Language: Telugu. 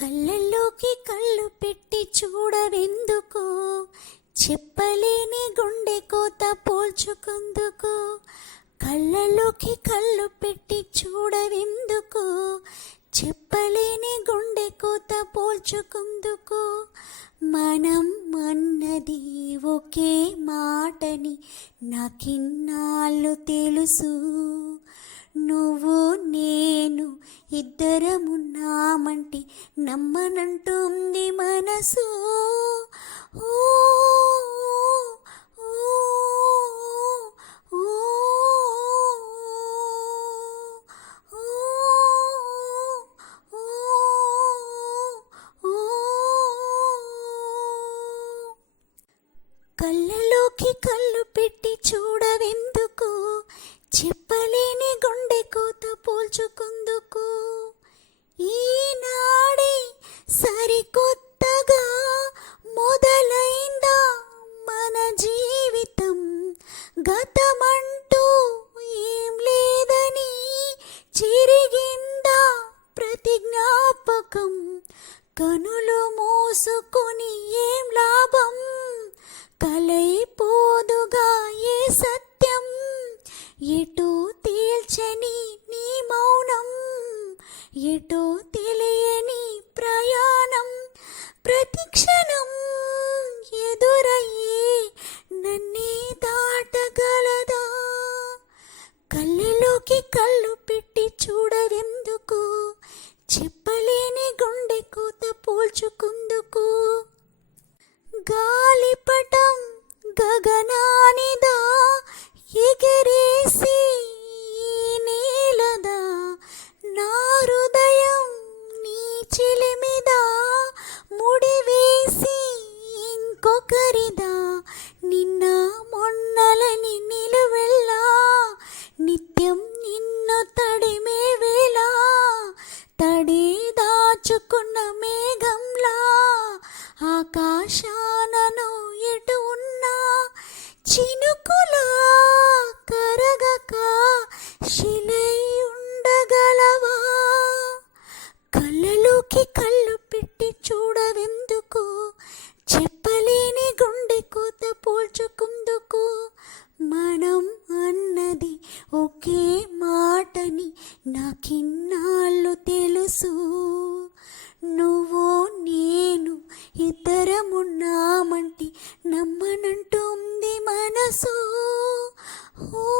కళ్ళల్లోకి కళ్ళు పెట్టి చూడవెందుకు? చెప్పలేని గుండె కోత పోల్చుకుందుకు. కళ్ళల్లోకి కళ్ళు పెట్టి చూడవెందుకు? చెప్పలేని గుండె కోత పోల్చుకుందుకు. మనం అన్నది ఒకే మాటని నాకిన్నాళ్ళు తెలుసు. నువ్వు నే ఇద్దరమున్నామంటే నమ్మనంటుంది మనసు ఓ, ఓ, ఓ, ఓ, ఓ. కళ్ళలోకి కళ్ళు పెట్టి చూడవెందుకు చెప్పలేని గుండె కోత పోల్చుకుంది గతమంటూ ఏం లేదని చిరిగిందా ప్రతి జ్ఞాపకం? కనులు మూసుకొని ఏం లాభం? కలైపోదుగా ఏ సత్యం? ఎటు తేల్చని నీ మౌనం? ఎటు తెలియని కళ్ళలోకి కళ్ళు పెట్టి చూడవెందుకు చెప్పలేని గుండె కూత పోల్చుకుందుకు? గాలిపటం గగనానిదా ఎగరేసి నేలదా? నా హృదయం నీ చిలిమిదా? ముడివేసి ఇంకొకరి ఆకాశానను ఎటు ఉన్నా చినుకులా కరగక శిలై ఉండగలవా? కళ్ళలోకి కళ్ళ ఇద్దరమున్నామంటే నమ్మనంటుంది మనసు. ఓ